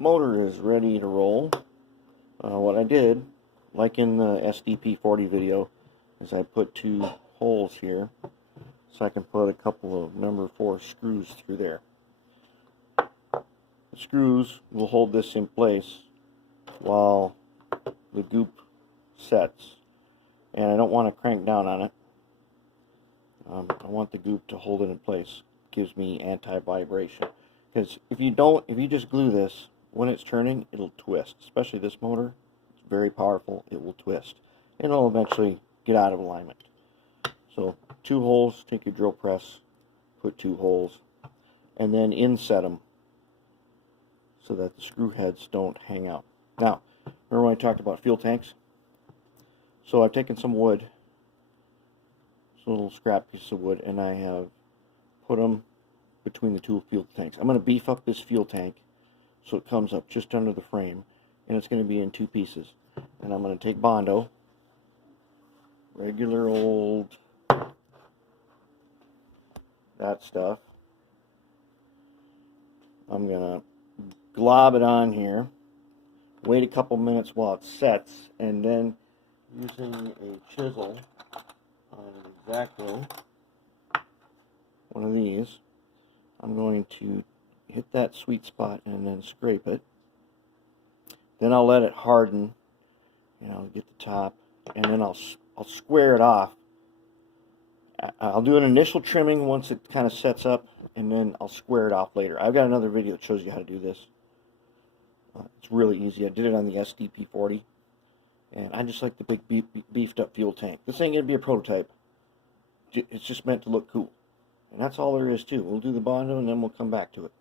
motor is ready to roll. What I did, like in the SDP40 video, is I put 2 holes here so I can put a couple of number 4 screws through there. The screws will hold this in place while the goop sets, and I don't want to crank down on it. I want the goop to hold it in place. It gives me anti-vibration, because if you just glue this, when it's turning, it'll twist. Especially this motor, it's very powerful. It will twist, and it'll eventually get out of alignment. So 2 holes, take your drill press, put 2 holes, and then inset them so that the screw heads don't hang out. Now, remember when I talked about fuel tanks? So I've taken some wood, some little scrap pieces of wood, and I have put them between the 2 fuel tanks. I'm going to beef up this fuel tank so it comes up just under the frame, and it's going to be in 2 pieces. And I'm going to take Bondo, regular old, that stuff. I'm going to glob it on here, wait a couple minutes while it sets, and then using a chisel on an X-Acto, one of these, I'm going to hit that sweet spot and then scrape it. Then I'll let it harden, and I'll get the top, and then I'll square it off. I'll do an initial trimming once it kind of sets up, and then I'll square it off later. I've got another video that shows you how to do this. It's really easy. I did it on the SDP40, and I just like the big beefed up fuel tank. This ain't going to be a prototype. It's just meant to look cool. And that's all there is to it. We'll do the Bondo, and then we'll come back to it.